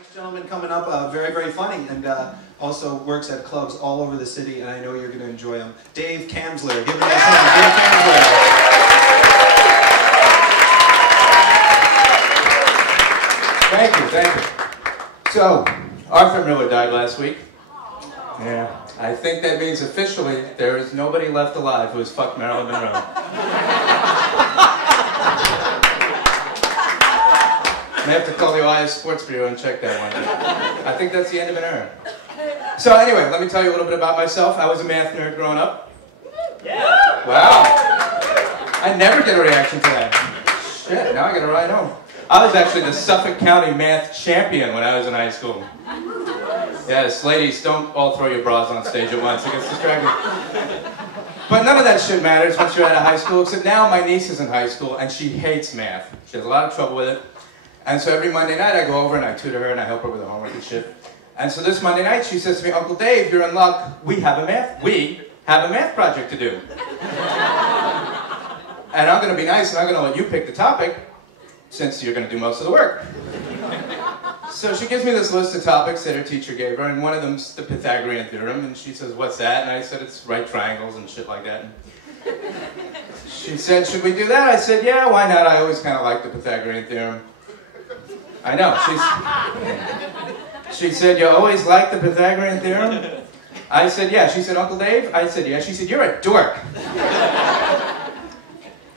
Next gentleman coming up, very, very funny, and also works at clubs all over the city, and I know you're going to enjoy him. Dave Kamsler. Give him a nice hand. Dave Kamsler. Thank you, thank you. So, Arthur Miller died last week. Yeah. I think that means officially there is nobody left alive who has fucked Marilyn Monroe. I have to call the Ohio Sports Bureau and check that one. I think that's the end of an era. So anyway, let me tell you a little bit about myself. I was a math nerd growing up. Yeah. Wow. I never get a reaction to that. Shit, now I gotta ride home. I was actually the Suffolk County math champion when I was in high school. Yes, ladies, don't all throw your bras on stage at once. It gets distracting. But none of that shit matters once you're out of high school, except now my niece is in high school and she hates math. She has a lot of trouble with it. And so every Monday night I go over and I tutor her and I help her with her homework and shit. And so this Monday night she says to me, Uncle Dave, you're in luck. We have a math project to do. And I'm going to be nice and I'm going to let you pick the topic since you're going to do most of the work. So she gives me this list of topics that her teacher gave her, and one of them's the Pythagorean theorem, and she says, what's that? And I said, it's right triangles and shit like that. And she said, should we do that? I said, yeah, why not? I always kind of like the Pythagorean theorem. I know. She said, you always like the Pythagorean theorem? I said, yeah. She said, Uncle Dave? I said, yeah. She said, you're a dork.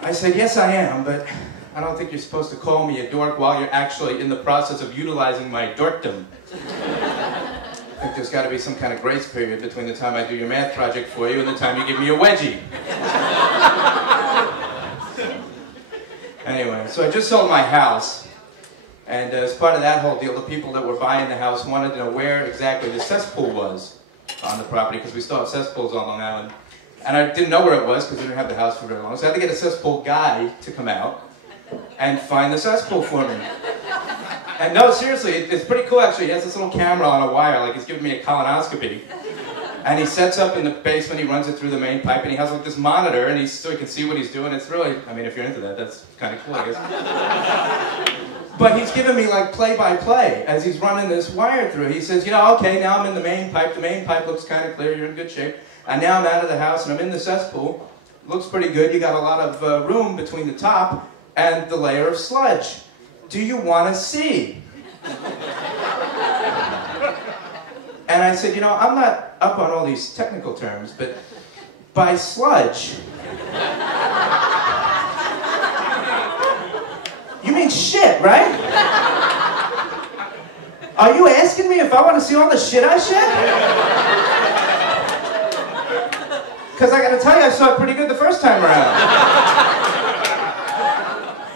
I said, yes, I am, but I don't think you're supposed to call me a dork while you're actually in the process of utilizing my dorkdom. I think there's got to be some kind of grace period between the time I do your math project for you and the time you give me a wedgie. Anyway, so I just sold my house. And as part of that whole deal, the people that were buying the house wanted to know where exactly the cesspool was on the property, because we still have cesspools on Long Island. And I didn't know where it was because we didn't have the house for very long. So I had to get a cesspool guy to come out and find the cesspool for me. And no, seriously, it's pretty cool actually. He has this little camera on a wire, like he's giving me a colonoscopy. And he sets up in the basement, he runs it through the main pipe, and he has like this monitor, and so he can see what he's doing. It's really, I mean, if you're into that, that's kind of cool, I guess. But he's giving me like play-by-play as he's running this wire through. He says, you know, okay, now I'm in the main pipe. The main pipe looks kind of clear. You're in good shape. And now I'm out of the house and I'm in the cesspool. Looks pretty good. You got a lot of room between the top and the layer of sludge. Do you want to see? And I said, you know, I'm not up on all these technical terms, but by sludge, you mean shit, right? Are you asking me if I want to see all the shit I shed? Because I gotta tell you, I saw it pretty good the first time around.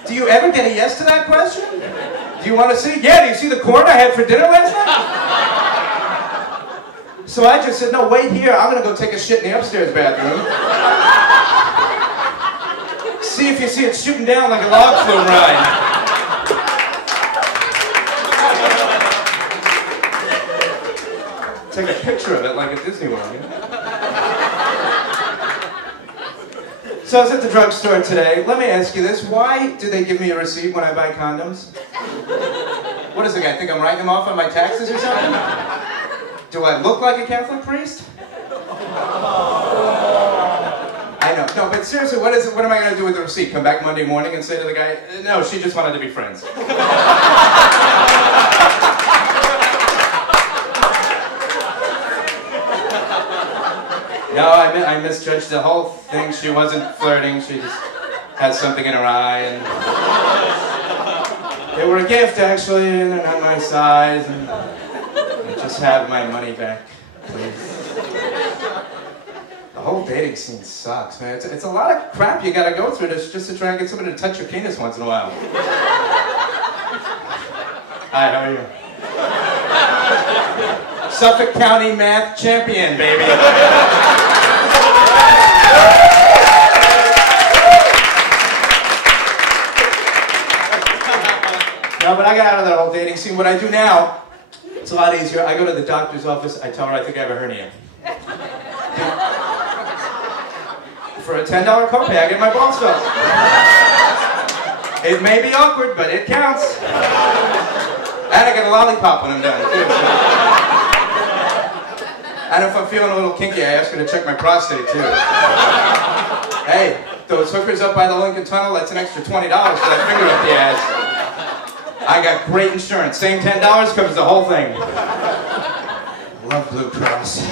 Do you ever get a yes to that question? Do you want to see? Yeah, do you see the corn I had for dinner last night? So I just said, no, wait here. I'm gonna go take a shit in the upstairs bathroom. See if you see it shooting down like a log flume ride. Take a picture of it like at Disney World. You know? So I was at the drugstore today. Let me ask you this. Why do they give me a receipt when I buy condoms? What does the guy think I'm writing them off on my taxes or something? Do I look like a Catholic priest? I know. No, but seriously, what am I going to do with the receipt? Come back Monday morning and say to the guy, no, she just wanted to be friends. No, I misjudged the whole thing. She wasn't flirting. She just had something in her eye. And they were a gift, actually, and they're not my size. And just have my money back, please. The whole dating scene sucks, man. It's a lot of crap you gotta go through just to try and get somebody to touch your penis once in a while. Hi, how are you? Suffolk County math champion, baby. No, but I got out of that whole dating scene. What I do now, it's a lot easier. I go to the doctor's office. I tell her I think I have a hernia. For a $10 copay, I get my balls filled. It may be awkward, but it counts. And I get a lollipop when I'm done, too. So. And if I'm feeling a little kinky, I ask her to check my prostate, too. Hey, those hookers up by the Lincoln Tunnel, that's an extra $20 for that finger up the ass. I got great insurance. Same $10 covers the whole thing. Love Blue Cross.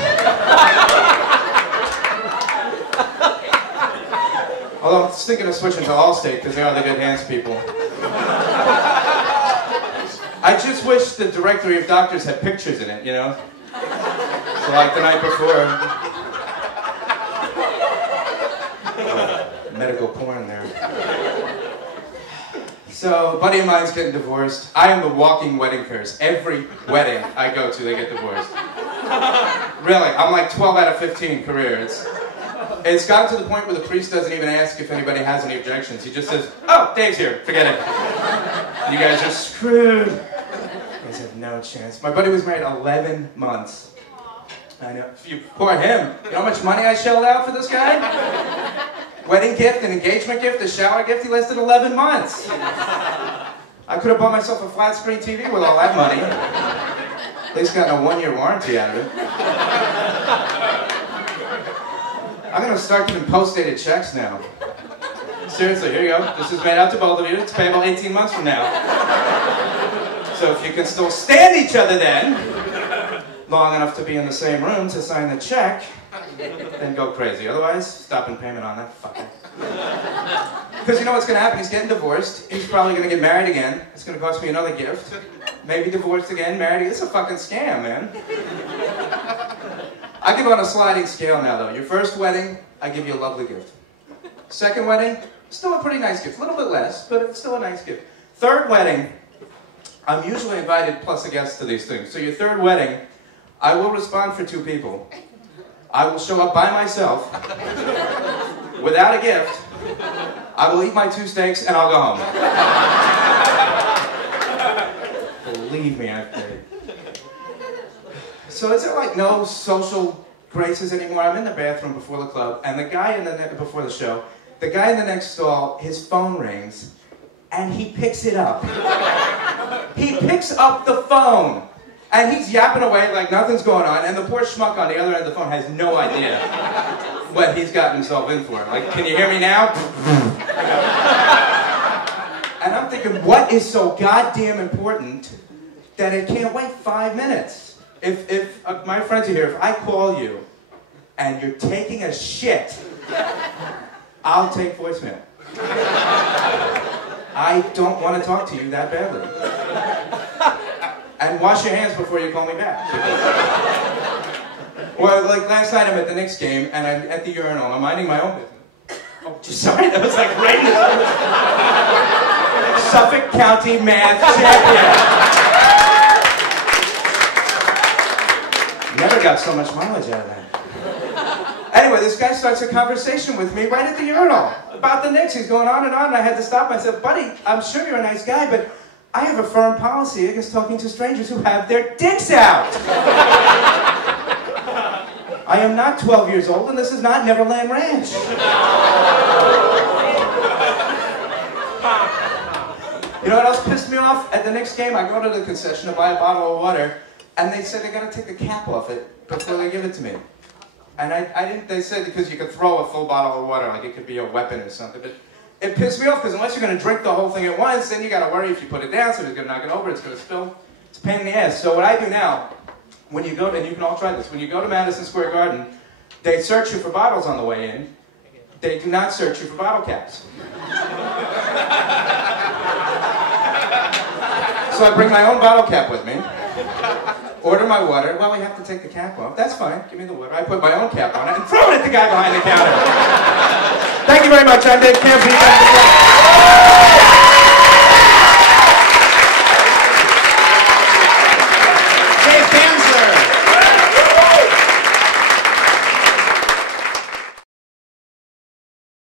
Although I'm thinking of switching to Allstate because they are the good hands people. I just wish the directory of doctors had pictures in it, you know? So like the night before. Medical porn there. So a buddy of mine's getting divorced. I am the walking wedding curse. Every wedding I go to, they get divorced. Really, I'm like 12 out of 15 career. It's gotten to the point where the priest doesn't even ask if anybody has any objections. He just says, oh, Dave's here, forget it. You guys are screwed. You guys have no chance. My buddy was married 11 months. I know, poor him. You know how much money I shelled out for this guy? Wedding gift, an engagement gift, a shower gift, he lasted 11 months. I could have bought myself a flat screen TV with all that money. At least gotten a 1-year warranty out of it. I'm going to start giving post-dated checks now. Seriously, here you go. This is made out to both of you. It's payable 18 months from now. So if you can still stand each other then, long enough to be in the same room to sign the check, then go crazy. Otherwise, stop in payment on that fucker. Because you know what's going to happen? He's getting divorced. He's probably going to get married again. It's going to cost me another gift. Maybe divorced again, married again. It's a fucking scam, man. I give on a sliding scale now, though. Your first wedding, I give you a lovely gift. Second wedding, still a pretty nice gift. A little bit less, but it's still a nice gift. Third wedding, I'm usually invited plus a guest to these things. So your third wedding, I will respond for 2 people. I will show up by myself, without a gift. I will eat my 2 steaks, and I'll go home. Believe me, I've paid. So is there like no social graces anymore? I'm in the bathroom before the club, and the guy before the show, the guy in the next stall, his phone rings, and he picks it up. He picks up the phone, and he's yapping away like nothing's going on, and the poor schmuck on the other end of the phone has no idea what he's gotten himself in for. Like, can you hear me now? And I'm thinking, what is so goddamn important that it can't wait 5 minutes? If my friends are here, if I call you and you're taking a shit, I'll take voicemail. I don't want to talk to you that badly. And wash your hands before you call me back. Well, like last night I'm at the Knicks game and I'm at the urinal and I'm minding my own business. Oh, sorry, that was like right in the Suffolk County math champion. Never got so much mileage out of that. Anyway, this guy starts a conversation with me right at the urinal about the Knicks. He's going on, and I had to stop him. I said, buddy, I'm sure you're a nice guy, but I have a firm policy against talking to strangers who have their dicks out. I am not 12 years old, and this is not Neverland Ranch. You know what else pissed me off? At the Knicks game, I go to the concession to buy a bottle of water, and they said they got to take the cap off it before they give it to me. And I didn't, they said because you could throw a full bottle of water, like it could be a weapon or something. But it pissed me off because unless you're going to drink the whole thing at once, then you got to worry if you put it down, somebody's going to knock it over, it's going to spill. It's a pain in the ass. So what I do now, when you go, and you can all try this, when you go to Madison Square Garden, they search you for bottles on the way in. They do not search you for bottle caps. So I bring my own bottle cap with me. Order my water. Well, we have to take the cap off. That's fine. Give me the water. I put my own cap on it and throw it at the guy behind the counter. Thank you very much. I'm Dave Kamsler.